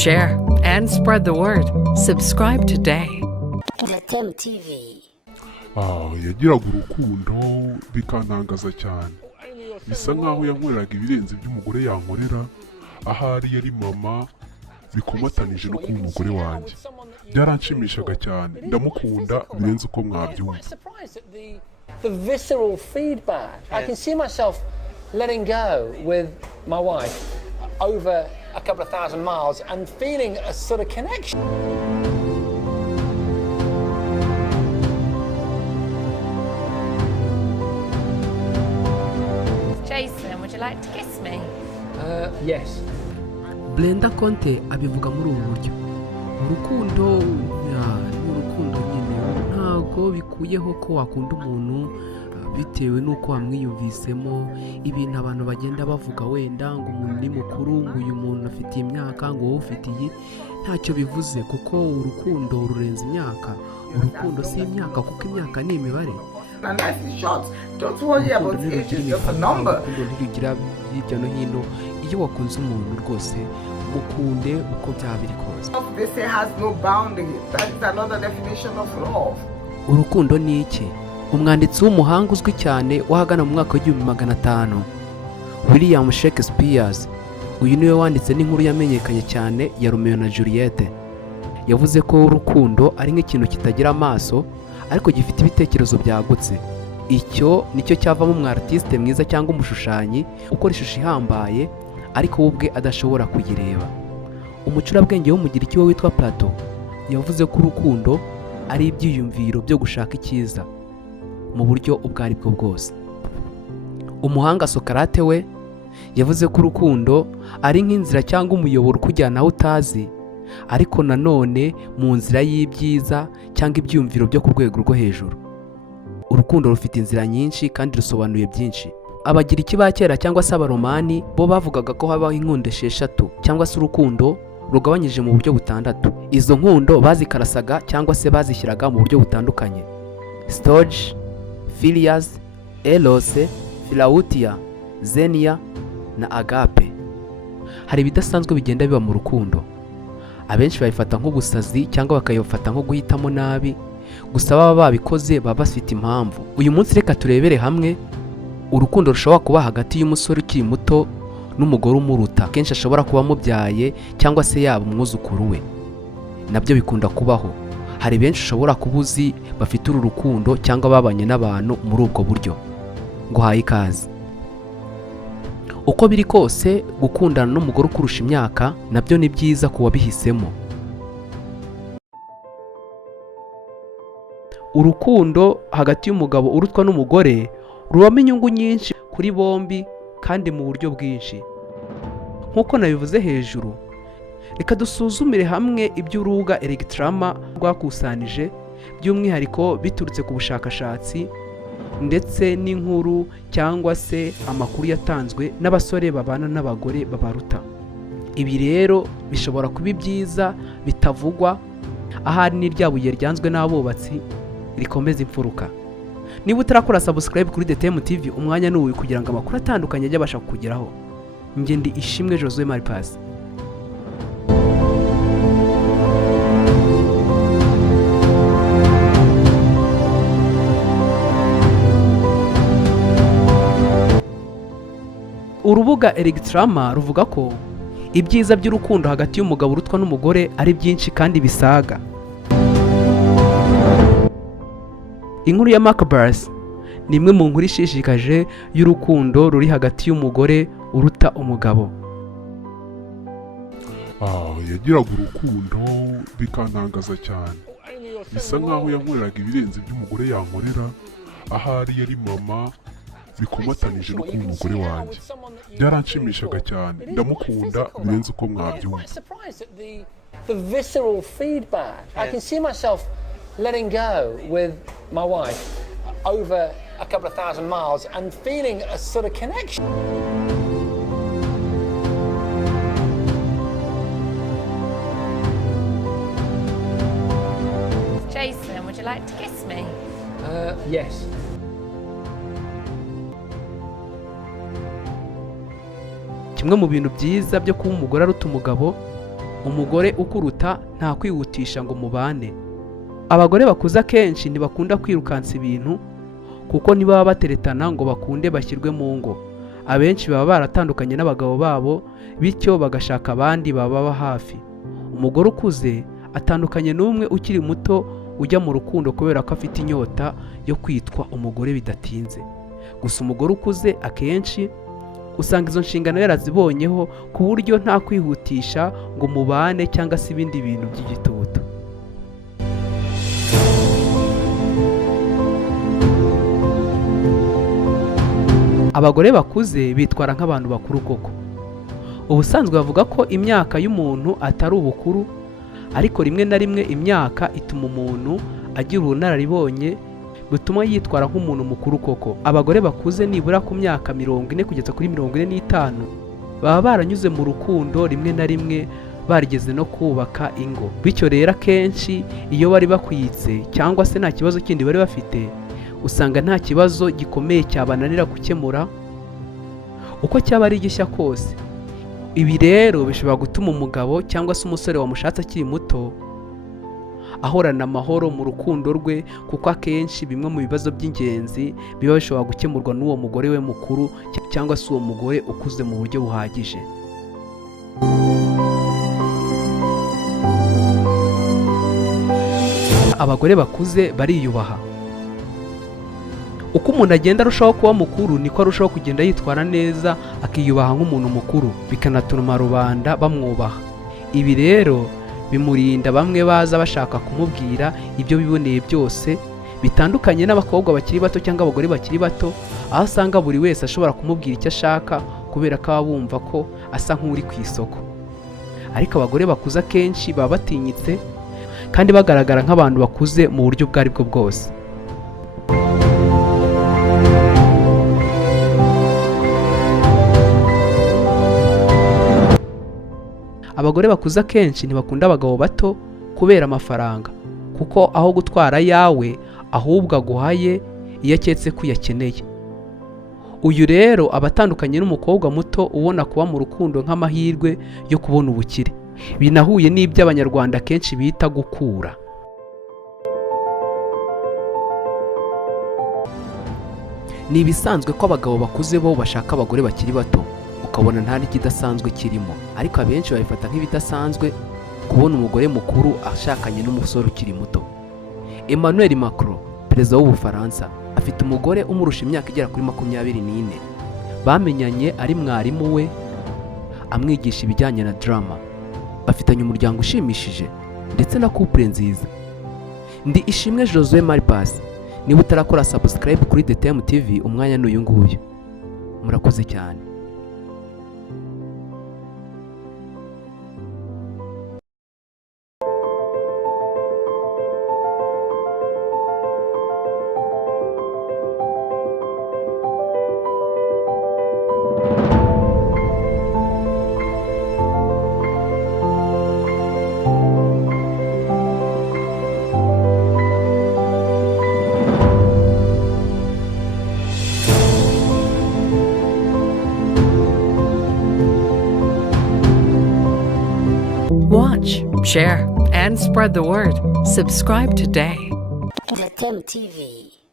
share, and spread the word. Subscribe today. Yagiraga urukundo bikantangaza cyane, bisa nkaho yankoreraga ibirenze by'umugore yankorera, ahari yari mama bikomatanije no kuba umugore wanjye. Byaranshimishaga cyane, ndamukunda birenze uko mwabyumva. The visceral feedback. I can see myself letting go with my wife over a couple of thousand miles and feeling a sort of connection. Jason, would you like to kiss me? Yes. Brenda Conte abivuga muri ubu buryo. Urukundo ni urukundo nyine, ntabwo bikuyeho ko wakunda umuntu bitewe n'uko wamwiyumvisemo. Ibintu abantu bagenda bavuga wenda ngo umuntu ni mukuru, ngo uyu muntu afite imyaka, ngo wowe ufite iyi, ntacyo bivuze kuko urukundo rurenze imyaka. Urukundo si imyaka kuko imyaka ni imibare. Urukundo ntirugira hirya no hino. Iyo wakunze umuntu rwose mukunde uko byaba biri kose. Urukundo ni iki? Umwanditsi w'umuhanga uzwi cyane wahagana mu mwaka w'1500, William Shakespeare, uyu niwe wanditse n'inkuru yamenyekanye cyane ya Romeo na Juliette. Yavuze ko urukundo ari nk'ikintu kitagira amaso ariko gifite ibitekerezo byagutse. Icyo nicyo cyavamo umwartiste mwiza cyangwa umushushanyi ukora ishusho ihambaye ariko ubwe adashobora kuyireba. Umucurabwenge w'umugiriki we witwa Plato yavuze ko urukundo ari ibyiyumviro byo gushaka icyiza mu buryo ubwo ari bwo bwose. Umuhanga Socrate we yavuze ko urukundo ari nk'inzira cyangwa umuyoboro ukujyana aho utazi, ariko nanone mu nzira y'ibyiza cyangwa ibyiyumviro byo ku rwego rwo hejuru. Urukundo rufite inzira nyinshi kandi rusobanuye byinshi. Abagiriki ba kera cyangwa se abaromani bo bavugaga ko habaho inkundo 6 cyangwa se urukundo rugabanyije mu buryo butandatu. Izo nkundo bazikarasaga cyangwa se bazishyiraga mu buryo butandukanye: storge, philias, eros, philautia, xenia na agape. Hari ibidasanzwe bigenda biba mu rukundo. Abenshi babifata nk'ubusazi cyangwa bakayifata nko guhitamo nabi, gusa baba babikoze baba bafite impamvu. Uyu munsi reka turebere hamwe urukundo rushobora kuba hagati y'umusore ukiri muto n'umugore umuruta, kenshi ashobora kuba mubyaye cyangwa se yaba umwuzukuru we. Nabyo bikunda kubaho. Hari benshi ushobora kuba uzi bafite uru rukundo cyangwa babanye n'abantu muri ubwo buryo. Nguhaye ikaze. Uko biri kose, gukundana n'umugore ukurusha imyaka nabyo ni byiza ku wabihisemo. Urukundo hagati y'umugabo urutwa n'umugore rubamo inyungu nyinshi kuri bombi kandi mu buryo bwinshi. Nk'uko nabivuze hejuru, reka dusuzumire hamwe iby'urubuga Electrama rwakusanije, by'umwihariko biturutse ku bushakashatsi ndetse n'inkuru cyangwa se amakuru yatanzwe n'abasore babana n'abagore babaruta. Ibi rero bishobora kuba ibyiza bitavugwa, ahari n'iryabuye ryanzwe n'abubatsi rikomeza imfuruka. Niba utarakora subscribe kuri DTM TV, umwanya n'uyu kugira ngo amakuru atandukanye ajye abasha kukugeraho. Njye ndi Ishimwe Josue Maripasi. Urubuga Electrama ruvuga ko ibyiza by'urukundo hagati y'umugabo urutwa n'umugore ari byinshi kandi bisaga. Inkuru ya Macbeth ni imwe mu nkuru ishishikaje y'urukundo ruri hagati y'umugore uruta umugabo. Yagiraga urukundo bikantangaza cyane, bisa nkaho yankoreraga ibirenze by'umugore yankorera, ahari yari mama bikomatanije no kuba umugore wanjye. Byaranshimishaga cyane, ndamukunda birenze uko mwabyumva. The visceral feedback. I can see myself letting go with my wife over a couple of thousand miles and feeling a sort of connection. Jason, would you like to kiss me? Yes. Kimwe mu bintu byiza byo kuba umugore aruta umugabo umugore ukuruta nta kwihutisha ngo mubane. Abagore bakuze akenshi ntibakunda kwirukansa ibintu kuko ntibaba bateretana ngo bakunde bashyirwe mu ngo. Abenshi baba baratandukanye n'abagabo babo bityo bagashaka abandi bababa hafi. Umugore ukuze atandukanye n'umwe ukiri muto ujya mu rukundo kubera ko afite inyota yo kwitwa umugore bidatinze. Gusa umugore ukuze akenshi usanga izo nshingano yarazibonyeho ku buryo nta kwihutisha ngo mubane cyangwa se ibindi bintu by'igitutu. Abagore bakuze bitwara nk'abantu bakuru koko. Ubusanzwe bavuga ko imyaka y'umuntu atari ubukuru, ariko rimwe na rimwe imyaka ituma umuntu agira ubunararibonye butuma yitwara nk'umuntu mukuru koko. Abagore bakuze nibura ku myaka 40 kugeza kuri 45 baba baranyuze mu rukundo, rimwe na rimwe barigeze no kubaka ingo. Bityo rero akenshi iyo bari bakwitse cyangwa se nta kibazo kindi bari bafite, usanga nta kibazo gikomeye cyabananira gukemura uko cyaba ari gishya kose. Ibi rero bishobora gutuma umugabo cyangwa se umusore wamushatse akiri muto ahorana amahoro mu rukundo rwe, kuko akenshi bimwe mu bibazo by'ingenzi biba bishobora gukemurwa n'uwo mugore we mukuru cyangwa se uwo mugore ukuze mu buryo buhagije. Abagore bakuze bariyubaha. Uko umuntu agenda arushaho kuba mukuru niko arushaho kugenda yitwara neza, akiyubaha nk'umuntu mukuru, bikanatuma rubanda bamwubaha. Ibi rero bimurinda bamwe baza bashaka kumubwira ibyo biboneye byose, bitandukanye n'abakobwa bakiri bato cyangwa abagore bakiri bato, aho asanga buri wese ashobora kumubwira icyo ashaka kubera ko aba bumva ko asa nk'uri ku isoko. Ariko abagore bakuze akenshi baba batinyitse kandi bagaragara nk'abantu bakuze mu buryo ubwo ari bwo bwose. Abagore bakuze akenshi ntibakunda abagabo bato kubera amafaranga, kuko aho gutwara yawe ahubwo aguhaye iyo aketse ko uyakeneye. Uyu rero aba atandukanye n'umukobwa muto ubona kuba mu rukundo nk'amahirwe yo kubona ubukire, binahuye n'ibyo Abanyarwanda akenshi bita gukura. Ni ibisanzwe ko abagabo bakuze bo bashaka abagore bakiri bato, ukabona nta n'ikidasanzwe kirimo, ariko abenshi babifata nk'ibidasanzwe kubona umugore mukuru ashakanye n'umusore ukiri muto. Emmanuel Macron, perezida w'Ubufaransa, afite umugore umurusha imyaka igera kuri 24. Bamenyanye ari mwarimu we, amwigisha ibijyanye na drama. Bafitanye umuryango ushimishije ndetse na couple nziza. Ndi Ishimwe Josue Maribas. Niba utarakora subscribe kuri DTM TV, umwanya n'uyu nguyu. Murakoze cyane. Watch, share, and spread the word. Subscribe today. DTM TV.